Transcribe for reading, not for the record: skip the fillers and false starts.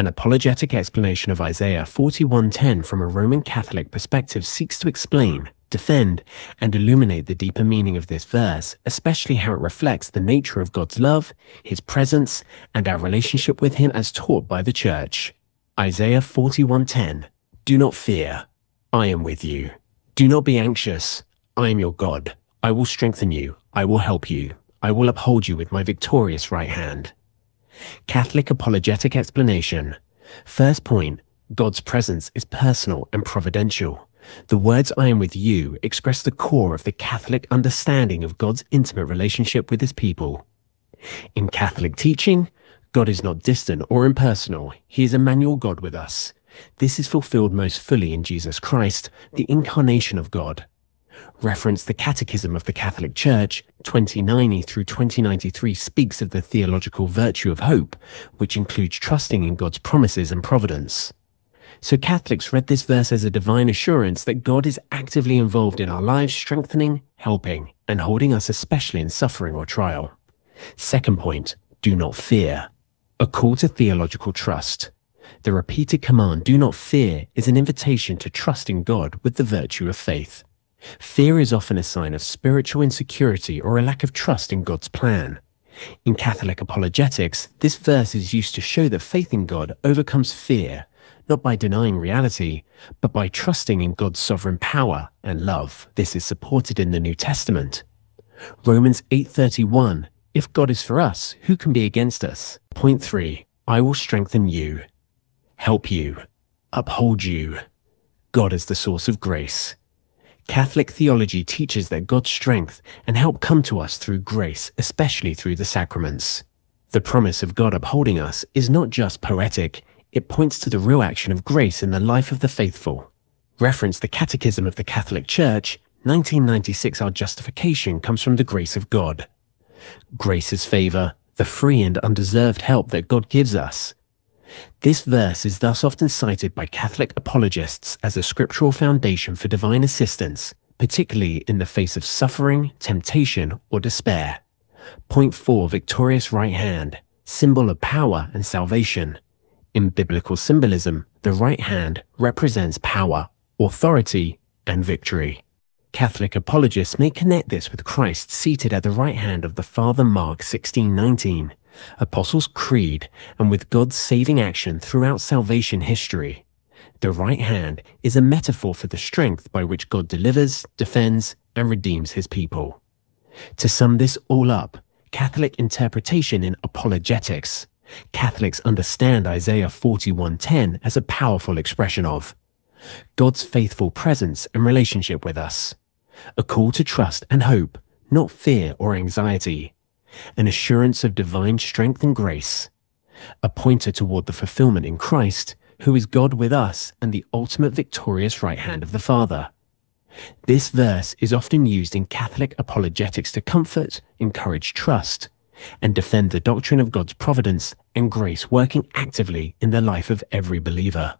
An apologetic explanation of Isaiah 41:10 from a Roman Catholic perspective seeks to explain, defend, and illuminate the deeper meaning of this verse, especially how it reflects the nature of God's love, His presence, and our relationship with Him as taught by the Church. Isaiah 41:10. Do not fear, I am with you. Do not be anxious, I am your God. I will strengthen you, I will help you. I will uphold you with my victorious right hand. Catholic apologetic explanation. First point, God's presence is personal and providential. The words I am with you express the core of the Catholic understanding of God's intimate relationship with His people. In Catholic teaching, God is not distant or impersonal. He is Emmanuel, God with us. This is fulfilled most fully in Jesus Christ, the Incarnation of God. Reference the Catechism of the Catholic Church, 2090 through 2093, speaks of the theological virtue of hope, which includes trusting in God's promises and providence. So Catholics read this verse as a divine assurance that God is actively involved in our lives, strengthening, helping, and holding us especially in suffering or trial. Second point, do not fear. A call to theological trust. The repeated command, do not fear, is an invitation to trust in God with the virtue of faith. Fear is often a sign of spiritual insecurity or a lack of trust in God's plan. In Catholic apologetics, this verse is used to show that faith in God overcomes fear, not by denying reality, but by trusting in God's sovereign power and love. This is supported in the New Testament. Romans 8:31, if God is for us, who can be against us? Point 3, I will strengthen you, help you, uphold you. God is the source of grace. Catholic theology teaches that God's strength and help come to us through grace, especially through the sacraments. The promise of God upholding us is not just poetic, it points to the real action of grace in the life of the faithful. Reference the Catechism of the Catholic Church, 1996. Our justification comes from the grace of God. Grace is favor, the free and undeserved help that God gives us. This verse is thus often cited by Catholic apologists as a scriptural foundation for divine assistance, particularly in the face of suffering, temptation, or despair. Point 4, victorious right hand, symbol of power and salvation. In biblical symbolism, the right hand represents power, authority, and victory. Catholic apologists may connect this with Christ seated at the right hand of the Father, Mark 16:19. Apostles' Creed, and with God's saving action throughout salvation history. The right hand is a metaphor for the strength by which God delivers, defends, and redeems His people. To sum this all up, Catholic interpretation in apologetics. Catholics understand Isaiah 41:10 as a powerful expression of God's faithful presence and relationship with us. A call to trust and hope, not fear or anxiety. An assurance of divine strength and grace, a pointer toward the fulfillment in Christ, who is God with us and the ultimate victorious right hand of the Father. This verse is often used in Catholic apologetics to comfort, encourage trust, and defend the doctrine of God's providence and grace working actively in the life of every believer.